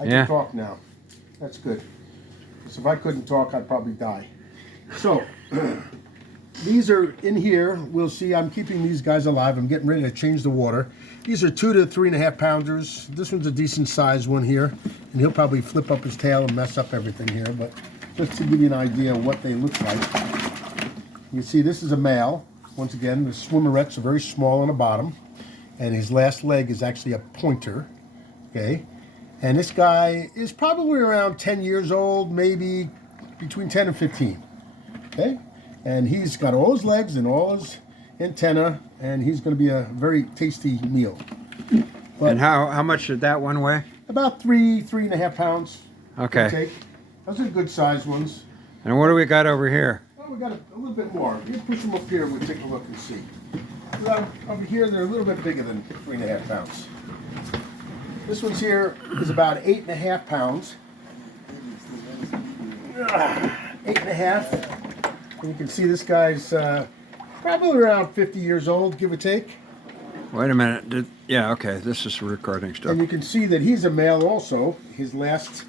I can talk now. That's good. Because if I couldn't talk, I'd probably die. So, these are in here. We'll see. I'm keeping these guys alive. I'm getting ready to change the water. These are 2 to 3.5 pounders. This one's a decent sized one here. And he'll probably flip up his tail and mess up everything here. But just to give you an idea of what they look like. You see, this is a male. Once again, the swimmerets are very small on the bottom. And his last leg is actually a pointer. Okay. And this guy is probably around 10 years old, maybe between 10 and 15. Okay? And he's got all his legs and all his antenna, and he's going to be a very tasty meal. But and how much did that one weigh? About 3.5 pounds. Okay. Those are good sized ones. And what do we got over here? Well, we got a little bit more. You push them up here and we'll take a look and see. Over here, they're a little bit bigger than 3.5 pounds. This one's here is about 8.5 pounds. 8.5. And you can see this guy's probably around 50 years old, give or take. Wait a minute. Yeah, okay. This is recording stuff. And you can see that he's a male also. His last.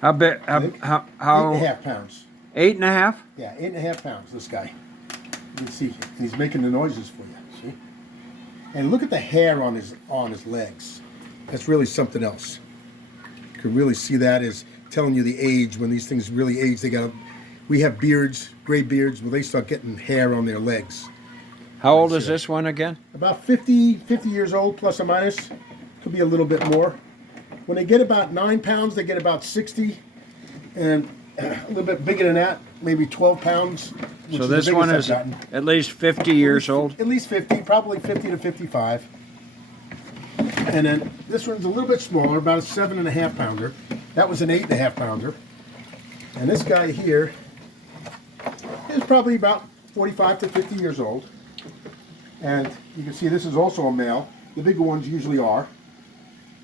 How big? How? 8.5 pounds. 8.5? Yeah, 8.5 pounds. This guy. You can see, and he's making the noises for you. See? And look at the hair on his legs. That's really something else. You can really see that is telling you the age. When these things really age, we have beards, gray beards, when they start getting hair on their legs. How old is this one again? About 50 years old, plus or minus. Could be a little bit more. When they get about 9 pounds, they get about 60. And a little bit bigger than that, maybe 12 pounds. So this one is at least 50 years old? At least 50, probably 50 to 55. And then this one's a little bit smaller, about a 7.5 pounder. That was an 8.5 pounder. And this guy here is probably about 45 to 50 years old. And you can see this is also a male. The bigger ones usually are.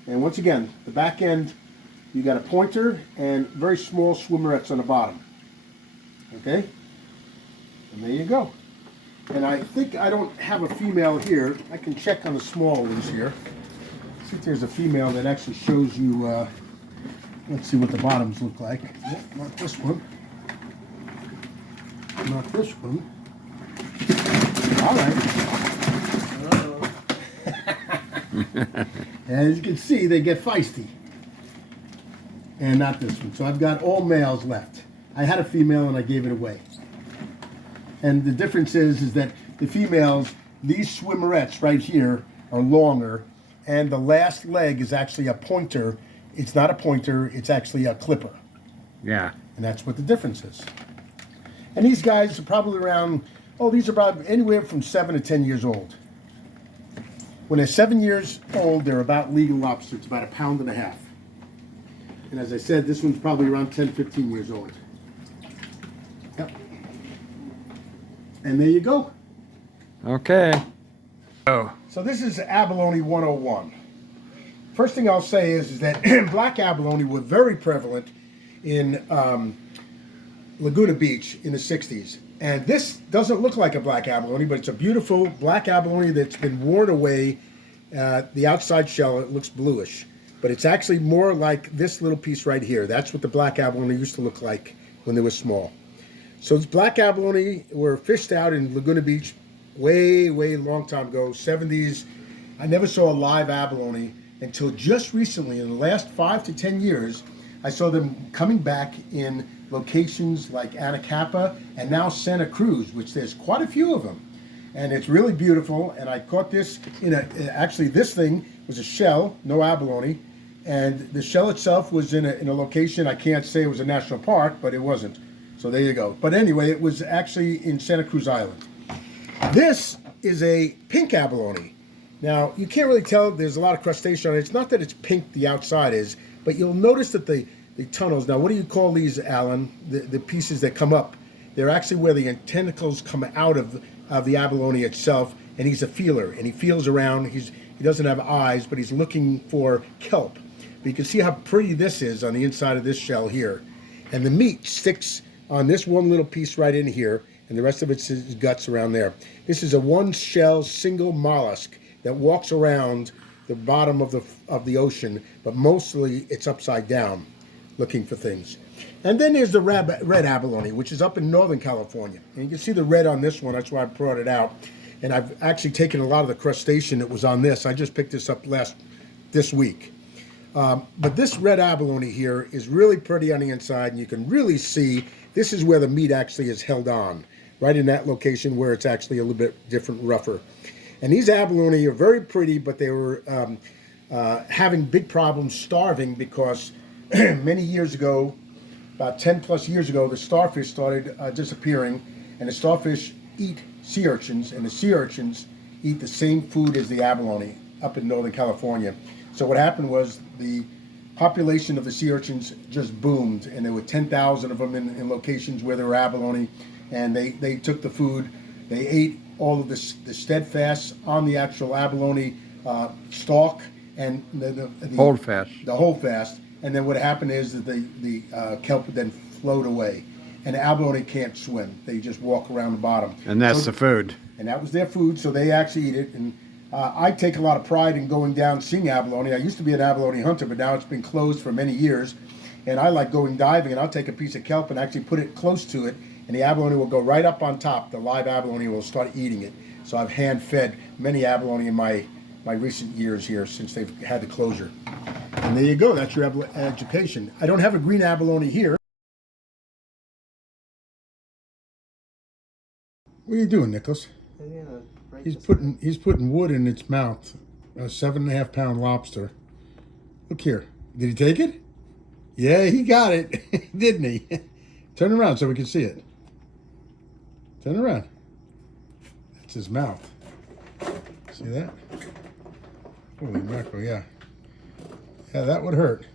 And once again, the back end, you got a pointer and very small swimmerets on the bottom. Okay? And there you go. And I think I don't have a female here. I can check on the small ones here. See if there's a female that actually shows you, let's see what the bottoms look like. Nope, not this one. Not this one. All right. As you can see, they get feisty. And not this one. So I've got all males left. I had a female and I gave it away. And the difference is that the females, these swimmerets right here are longer, and the last leg is actually a pointer. It's not a pointer, it's actually a clipper. Yeah. And that's what the difference is. And these guys are probably around, these are probably anywhere from 7 to 10 years old. When they're 7 years old, they're about legal lobster. It's about 1.5 pounds. And as I said, this one's probably around 10, 15 years old. Yep. And there you go. Okay. Oh. So this is abalone 101. First thing I'll say is that black abalone were very prevalent in Laguna Beach in the 60s. And this doesn't look like a black abalone, but it's a beautiful black abalone that's been worn away. The outside shell, it looks bluish. But it's actually more like this little piece right here. That's what the black abalone used to look like when they were small. So this black abalone were fished out in Laguna Beach way long time ago, 70s. I never saw a live abalone until just recently. In the last 5 to 10 years, I saw them coming back in locations like Anacapa and now Santa Cruz, which there's quite a few of them. And it's really beautiful. And I caught this actually this thing was a shell, no abalone. And the shell itself was in a location, I can't say it was a national park, but it wasn't. So there you go. But anyway, it was actually in Santa Cruz Island. This is a pink abalone. Now, you can't really tell, there's a lot of crustacean on it. It's not that it's pink, the outside is, but you'll notice that the tunnels, now what do you call these, Alan? The pieces that come up, they're actually where the tentacles come out of the abalone itself, and he's a feeler, and he feels around. He doesn't have eyes, but he's looking for kelp. But you can see how pretty this is on the inside of this shell here. And the meat sticks on this one little piece right in here, and the rest of it's his guts around there. This is a one shell single mollusk that walks around the bottom of the ocean, but mostly it's upside down, looking for things. And then there's the red abalone, which is up in Northern California. And you can see the red on this one. That's why I brought it out. And I've actually taken a lot of the crustacean that was on this. I just picked this up this week. But this red abalone here is really pretty on the inside, and you can really see this is where the meat actually is held on, right in that location where it's actually a little bit different, rougher. And these abalone are very pretty, but they were having big problems starving because many years ago, about 10 plus years ago, the starfish started disappearing, and the starfish eat sea urchins, and the sea urchins eat the same food as the abalone up in Northern California. So what happened was the population of the sea urchins just boomed, and there were 10,000 of them in locations where there were abalone, and they took the food. They ate all of the steadfast on the actual abalone stalk and the holdfast. And then what happened is that the kelp would then float away, and the abalone can't swim. They just walk around the bottom. And that's the food. And that was their food, so they actually eat it. And I take a lot of pride in going down seeing abalone. I used to be an abalone hunter, but now it's been closed for many years. And I like going diving, and I'll take a piece of kelp and actually put it close to it, and the abalone will go right up on top. The live abalone will start eating it. So I've hand-fed many abalone in my recent years here since they've had the closure. And there you go. That's your education. I don't have a green abalone here. What are you doing, Nicholas? He's putting wood in its mouth. A 7.5 pound lobster. Look here. Did he take it? Yeah, he got it, didn't he? Turn around so we can see it. Turn around. That's his mouth. See that? Holy mackerel, yeah. Yeah, that would hurt.